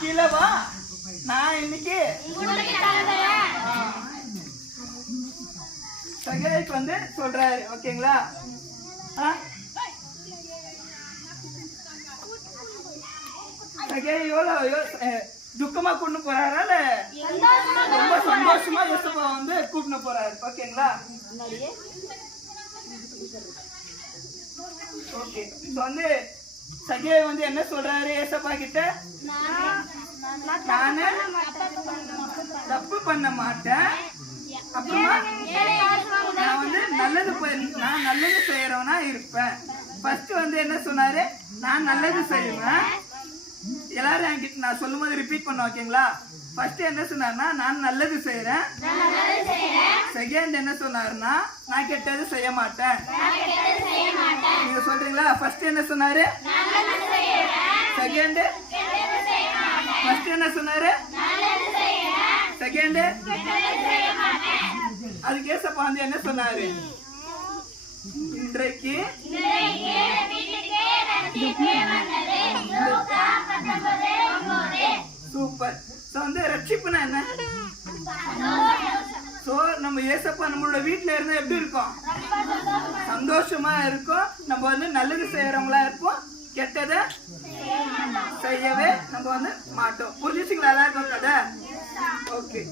கீழே வா, நான் இன்னைக்கு சகேக்கு வந்து சொல்றாரு. ஓகேங்களா? சகே எவ்வளோ துக்கமா கூட்டின்னு போறாரா இல்ல ரொம்ப சந்தோஷமா யோசப்பா வந்து கூட்டின்னு போறாரு. ஓகேங்களா? ஓகே, இப்போ வந்து சகே வந்து என்ன சொல்றாரு ஏசப்பா கிட்ட? நானு தப்பு பண்ண மாட்டேன், அப்புறமா நான் வந்து நான் நல்லது செய்யறவனா இருப்பேன். ஃபர்ஸ்ட் வந்து என்ன சொன்னாரு? நான் நல்லது செய்வேன். எல்லாரும் என்கிட்ட நான் சொல்லும் போது ரிப்பீட் பண்ண. ஓகேங்களா? ஃபர்ஸ்ட் என்ன சொன்னாருன்னா நான் நல்லது செய்யறேன். செகண்ட் என்ன சொன்னாருன்னா நான் கெட்டது செய்ய மாட்டேன். நீங்க சொல்றீங்களா? ஃபர்ஸ்ட் என்ன சொன்னாரு? செகண்ட் ஃபர்ஸ்ட் என்ன சொன்னாரு? செகண்ட் அதுக்கு ஏசப்பா வந்து என்ன சொன்னாரு? இன்றைக்கு சூப்பர். சோ வந்து ரட்சிப்புனா என்ன? சோ நம்ம ஏசப்பா நம்மளோட வீட்டுல இருந்தா எப்படி இருக்கும்? சந்தோஷமா இருக்கும். நம்ம வந்து நல்லது செய்யறவங்களா இருப்போம், கெட்டத செய்யவே நம்ம வந்து மாட்டோம். புரிஞ்சுச்சிங்களா எல்லாருக்கும் கதை? ஓகே.